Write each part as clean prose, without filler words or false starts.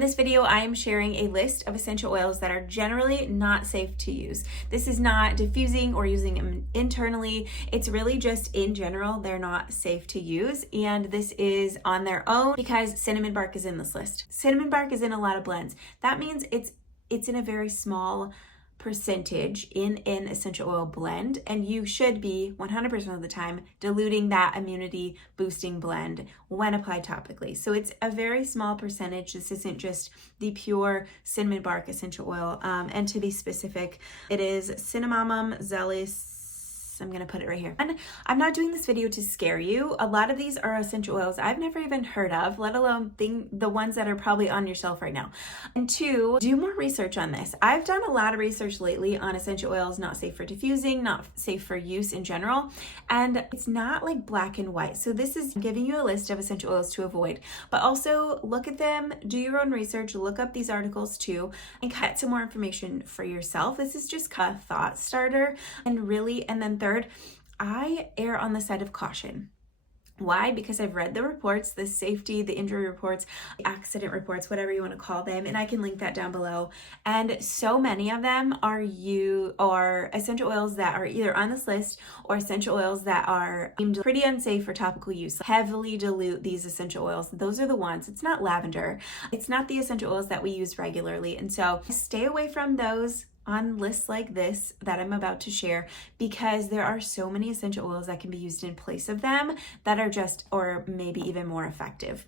In this video, I am sharing a list of essential oils that are generally not safe to use. This is not diffusing or using them internally. It's really just in general, they're not safe to use. And this is on their own because cinnamon bark is in this list. Cinnamon bark is in a lot of blends. That means it's in a very small percentage in an essential oil blend, and you should be 100% of the time diluting that immunity boosting blend when applied topically. So it's a very small percentage. This isn't just the pure cinnamon bark essential oil. And to be specific, it is Cinnamomum zelis. I'm going to put it right here. And I'm not doing this video to scare you. A lot of these are essential oils I've never even heard of, let alone the ones that are probably on your shelf right now. And two, do more research on this. I've done a lot of research lately on essential oils not safe for diffusing, not safe for use in general, and it's not like black and white. So this is giving you a list of essential oils to avoid, but also look at them, do your own research, look up these articles too, and get some more information for yourself. This is just a thought starter, and then third, I err on the side of caution. Why? Because I've read the reports, the safety, the injury reports, the accident reports, whatever you want to call them, and I can link that down below. And so many of them are essential oils that are either on this list or essential oils that are deemed pretty unsafe for topical use. Heavily dilute these essential oils. Those are the ones. It's not lavender. It's not the essential oils that we use regularly. And so stay away from those on lists like this that I'm about to share, because there are so many essential oils that can be used in place of them that are just, or maybe even more effective.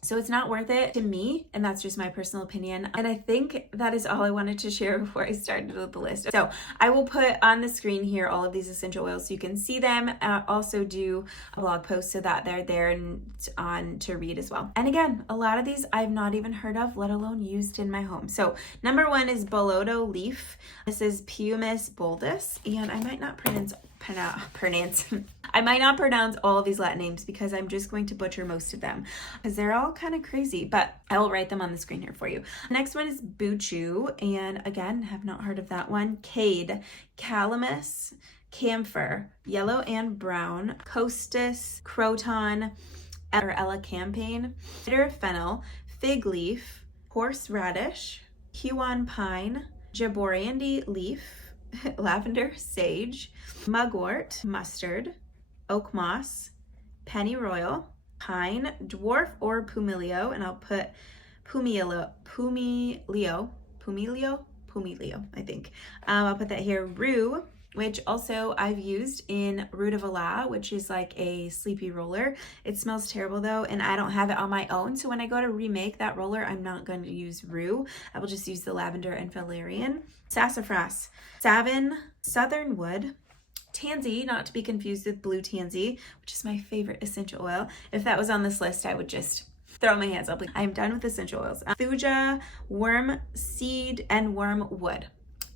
So it's not worth it to me, and that's just my personal opinion. And I think that is all I wanted to share before I started with the list. So I will put on the screen here all of these essential oils so you can see them. Also do a blog post so that they're there and on to read as well. And again, a lot of these I've not even heard of, let alone used in my home. So number one is Boloto leaf. This is Pumice boldus, and I might not pronounce I might not pronounce all of these Latin names because I'm just going to butcher most of them because they're all kind of crazy, but I will write them on the screen here for you. Next one is Buchu, and again, have not heard of that one. Cade, Calamus, Camphor, yellow and brown, Costus, Croton, or Elecampane, bitter fennel, fig leaf, horseradish, Huon pine, Jaborandi leaf, lavender, sage, mugwort, mustard, oak moss, pennyroyal, pine, dwarf or pumilio, and I'll put pumilio, I think. I'll put that here. Rue, which also I've used in Root of Allah, which is like a sleepy roller. It smells terrible though, and I don't have it on my own. So when I go to remake that roller, I'm not going to use Rue. I will just use the lavender and valerian. Sassafras, savin, southern wood, tansy, not to be confused with blue tansy, which is my favorite essential oil. If that was on this list, I would just throw my hands up. I am done with essential oils. Thuja, worm seed, and wormwood.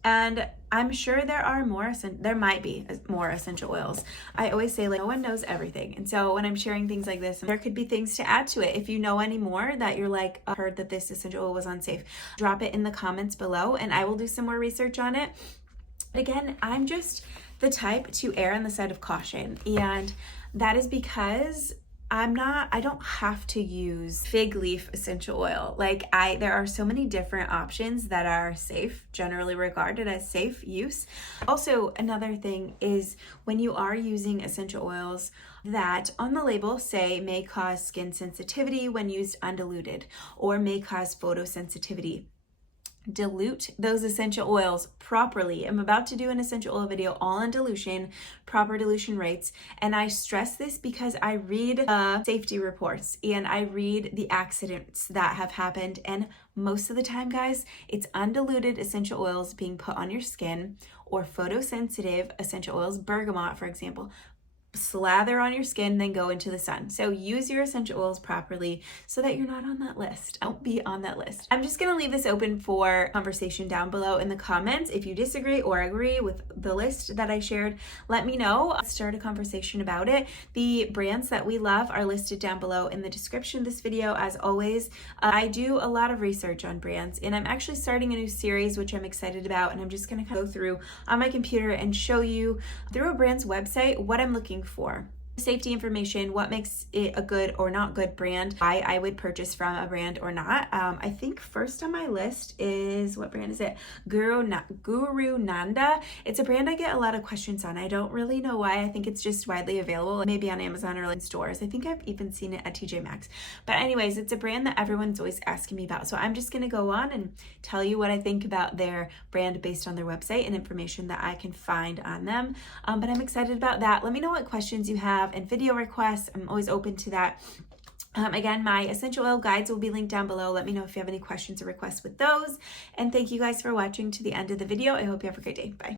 And I'm sure there might be more essential oils. I always say, like, no one knows everything. And so when I'm sharing things like this, there could be things to add to it. If you know any more that you're like, I heard that this essential oil was unsafe, drop it in the comments below and I will do some more research on it. But again, I'm just the type to err on the side of caution. And that is because I don't have to use fig leaf essential oil. There are so many different options that are safe, generally regarded as safe use. Also, another thing is when you are using essential oils that on the label say may cause skin sensitivity when used undiluted, or may cause photosensitivity. Dilute those essential oils properly. I'm about to do an essential oil video all on dilution, proper dilution rates, and I stress this because I read safety reports and I read the accidents that have happened, and most of the time, guys, it's undiluted essential oils being put on your skin, or photosensitive essential oils, bergamot for example, slather on your skin, then go into the sun. So use your essential oils properly so that you're not on that list. Don't be on that list. I'm just gonna leave this open for conversation down below in the comments. If you disagree or agree with the list that I shared, let me know. Let's start a conversation about it. The brands that we love are listed down below in the description of this video. As always, I do a lot of research on brands, and I'm actually starting a new series which I'm excited about, and I'm just gonna go through on my computer and show you through a brand's website what I'm looking for. safety information, what makes it a good or not good brand, why I would purchase from a brand or not. I think first on my list is, what brand is it? Guru Nanda. It's a brand I get a lot of questions on. I don't really know why. I think it's just widely available, maybe on Amazon or in stores. I think I've even seen it at TJ Maxx. But anyways, it's a brand that everyone's always asking me about. So I'm just going to go on and tell you what I think about their brand based on their website and information that I can find on them. But I'm excited about that. Let me know what questions you have and video requests. I'm always open to that. Again, my essential oil guides will be linked down below. Let me know if you have any questions or requests with those. And thank you guys for watching to the end of the video. I hope you have a great day. Bye.